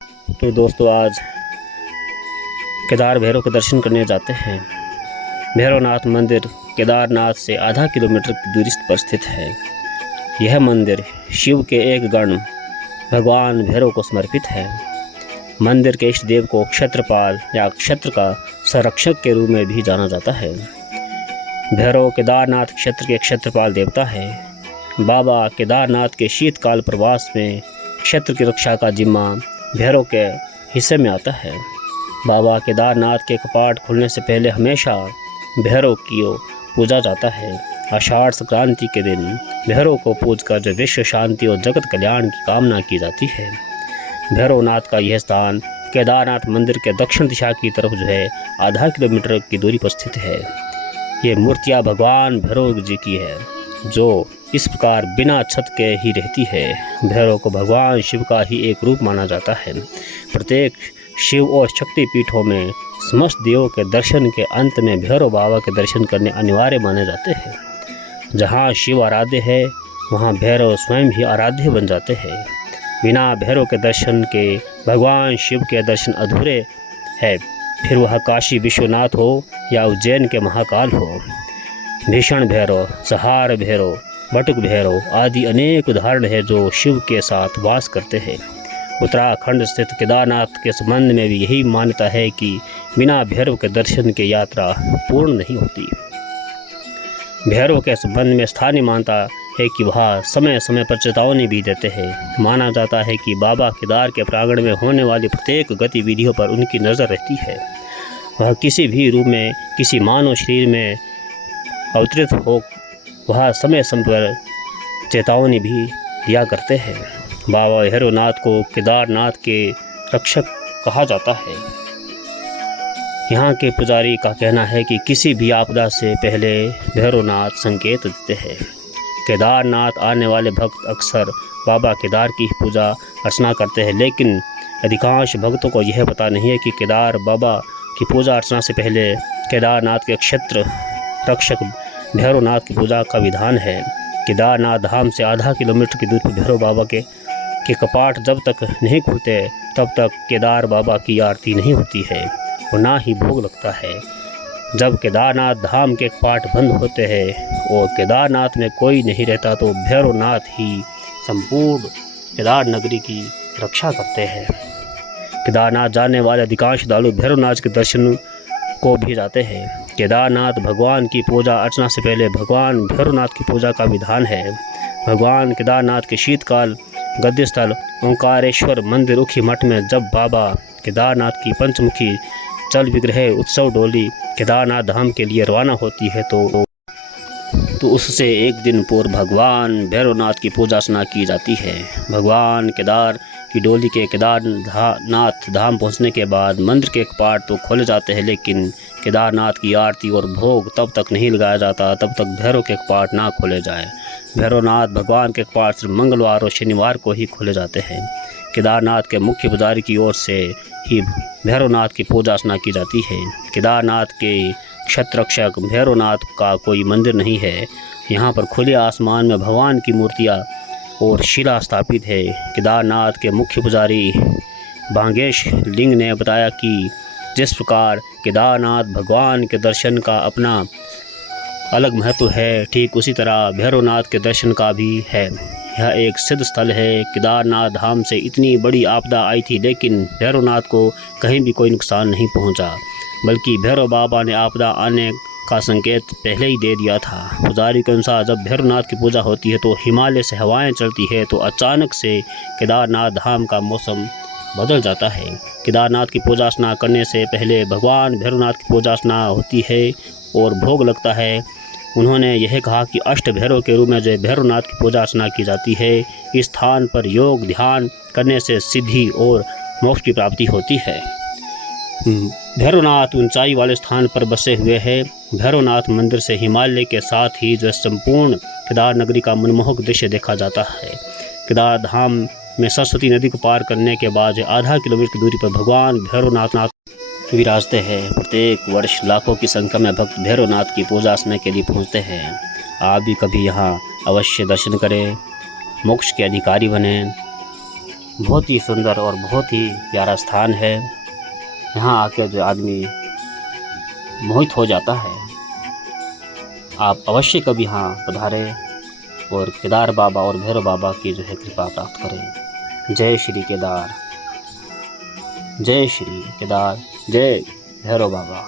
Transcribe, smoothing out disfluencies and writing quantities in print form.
तो दोस्तों आज केदार भैरव के दर्शन करने जाते हैं। भैरवनाथ मंदिर केदारनाथ से आधा किलोमीटर की दूरी पर स्थित है। यह मंदिर शिव के एक गण भगवान भैरव को समर्पित है। मंदिर के इष्ट देव को क्षत्रपाल या क्षत्र का संरक्षक के रूप में भी जाना जाता है। भैरव केदारनाथ क्षेत्र के क्षत्रपाल देवता है। बाबा केदारनाथ के शीतकाल प्रवास में क्षेत्र की रक्षा का जिम्मा भैरव के हिस्से में आता है। बाबा केदारनाथ के कपाट खुलने से पहले हमेशा भैरव की पूजा जाता है। आषाढ़ संक्रांति के दिन भैरव को पूजकर जो विश्व शांति और जगत कल्याण की कामना की जाती है। भैरवनाथ का यह स्थान केदारनाथ मंदिर के दक्षिण दिशा की तरफ आधा किलोमीटर की दूरी पर स्थित है। ये मूर्तियाँ भगवान भैरव जी की है, जो इस प्रकार बिना छत के ही रहती है। भैरव को भगवान शिव का ही एक रूप माना जाता है। प्रत्येक शिव और शक्ति पीठों में समस्त देवों के दर्शन के अंत में भैरव बाबा के दर्शन करने अनिवार्य माने जाते हैं। जहाँ शिव आराध्य है वहाँ भैरव स्वयं ही आराध्य बन जाते हैं। बिना भैरव के दर्शन के भगवान शिव के दर्शन अधूरे है, फिर वह काशी विश्वनाथ हो या उज्जैन के महाकाल हो। भीषण भैरव, सहार भैरव, बटुक भैरव आदि अनेक उदाहरण है जो शिव के साथ वास करते हैं। उत्तराखंड स्थित केदारनाथ के संबंध में भी यही मान्यता है कि बिना भैरव के दर्शन की यात्रा पूर्ण नहीं होती। भैरव के संबंध में स्थानीय मान्यता है कि वह समय समय पर चेतावनी भी देते हैं। माना जाता है कि बाबा केदार के प्रांगण में होने वाली प्रत्येक गतिविधियों पर उनकी नज़र रहती है। वह किसी भी रूप में किसी मानव शरीर में अवतरित हो, वह समय समय पर चेतावनी भी दिया करते हैं। बाबा भैरवनाथ को केदारनाथ के रक्षक कहा जाता है। यहाँ के पुजारी का कहना है कि किसी भी आपदा से पहले भैरवनाथ संकेत देते हैं। केदारनाथ आने वाले भक्त अक्सर बाबा केदार की पूजा अर्चना करते हैं, लेकिन अधिकांश भक्तों को यह पता नहीं है कि केदार बाबा की पूजा अर्चना से पहले केदारनाथ के क्षेत्र रक्षक भैरवनाथ की पूजा का विधान है। केदारनाथ धाम से आधा किलोमीटर की दूरी पर भैरव बाबा के कपाट जब तक नहीं खुलते तब तक केदार बाबा की आरती नहीं होती है और ना ही भोग लगता है। जब केदारनाथ धाम के कपाट बंद होते हैं और केदारनाथ में कोई नहीं रहता तो भैरवनाथ ही संपूर्ण केदार नगरी की रक्षा करते हैं। केदारनाथ जाने वाले अधिकांश श्रद्धालु भैरवनाथ के दर्शन को भी जाते हैं। केदारनाथ भगवान की पूजा अर्चना से पहले भगवान भैरवनाथ की पूजा का विधान है। भगवान केदारनाथ के शीतकाल गद्य स्थल ओंकारेश्वर मंदिर उखी मठ में जब बाबा केदारनाथ की पंचमुखी चल विग्रह उत्सव डोली केदारनाथ धाम के लिए रवाना होती है तो उससे एक दिन पूर्व भगवान भैरवनाथ की पूजा अर्चना की जाती है। भगवान केदार की डोली के केदारनाथ धाम पहुंचने के बाद मंदिर के कपाट तो खोले जाते हैं, लेकिन केदारनाथ की आरती और भोग तब तक नहीं लगाया जाता तब तक भैरव के कपाट ना खोले जाए। भैरवनाथ भगवान के कपाट सिर्फ मंगलवार और शनिवार को ही खोले जाते हैं। केदारनाथ के मुख्य पुजारी की ओर से ही भैरवनाथ की पूजा अर्चना की जाती है। केदारनाथ के क्षत्ररक्षक भैरवनाथ का कोई मंदिर नहीं है। यहाँ पर खुले आसमान में भगवान की मूर्तियाँ और शिला स्थापित है। केदारनाथ के मुख्य पुजारी भांगेश लिंग ने बताया कि जिस प्रकार केदारनाथ भगवान के दर्शन का अपना अलग महत्व है, ठीक उसी तरह भैरवनाथ के दर्शन का भी है। यह एक सिद्ध स्थल है। केदारनाथ धाम से इतनी बड़ी आपदा आई थी, लेकिन भैरवनाथ को कहीं भी कोई नुकसान नहीं पहुंचा, बल्कि भैरव बाबा ने आपदा आने का संकेत पहले ही दे दिया था। पुजारी के अनुसार जब भैरवनाथ की पूजा होती है तो हिमालय से हवाएं चलती है, तो अचानक से केदारनाथ धाम का मौसम बदल जाता है। केदारनाथ की पूजा अर्चना करने से पहले भगवान भैरवनाथ की पूजा अर्चना होती है और भोग लगता है। उन्होंने यह कहा कि अष्ट भैरव के रूप में जो भैरवनाथ की पूजा अर्चना की जाती है, इस स्थान पर योग ध्यान करने से सिद्धि और मोक्ष की प्राप्ति होती है। भैरवनाथ ऊंचाई वाले स्थान पर बसे हुए हैं। भैरवनाथ मंदिर से हिमालय के साथ ही जो संपूर्ण केदार नगरी का मनमोहक दृश्य देखा जाता है। केदार धाम में सरस्वती नदी को पार करने के बाद आधा किलोमीटर की दूरी पर भगवान भैरवनाथ विराजते हैं। प्रत्येक वर्ष लाखों की संख्या में भक्त भैरवनाथ की पूजा अर्चना के लिए पहुंचते हैं। आप भी कभी यहाँ अवश्य दर्शन करें, मोक्ष के अधिकारी बने। बहुत ही सुंदर और बहुत ही प्यारा स्थान है। यहाँ आकर जो आदमी मोहित हो जाता है। आप अवश्य कभी यहाँ पधारें और केदार बाबा और भैरव बाबा की जो है कृपा प्राप्त करें। जय श्री केदार, जय श्री केदार, जय भैरव बाबा।